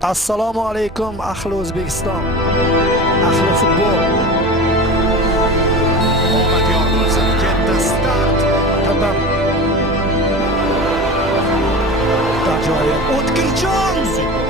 Assalomu alaykum ahli O'zbekiston. Ahli futbol. Omad yor bo'lsin. Katta start. Tamam. Ajoyib. O'tkirjon.